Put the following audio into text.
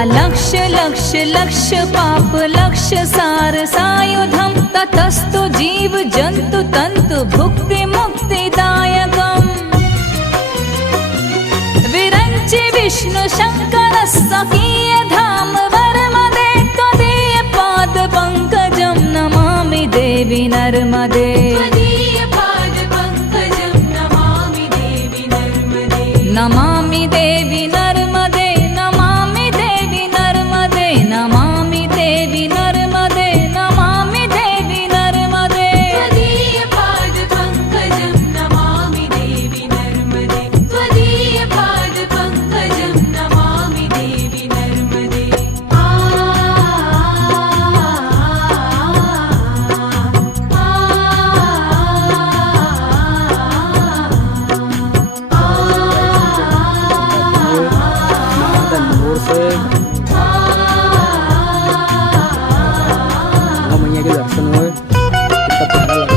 अलक्ष लक्ष लक्ष पाप लक्ष सार सायुधम ततस्तु जीव जंतु तंतु भुक्ति मुक्तिदायकम् विरंचि विष्णु शंकर सखीय धाम वर्मदे त्वदीय पाद पंकजं नमामि देवी नर्मदे नमामि देवी नर्मदे नमामि देवी नर्मदे नमामि देवी नर्मदे नमामि देवी नर्मदे त्वदीय पाद पंकजं नमामि देवी नर्मदे त्वदीय पाद पंकजं नमामि देवी नर्मदे Namanya ke dर्शन होय, kita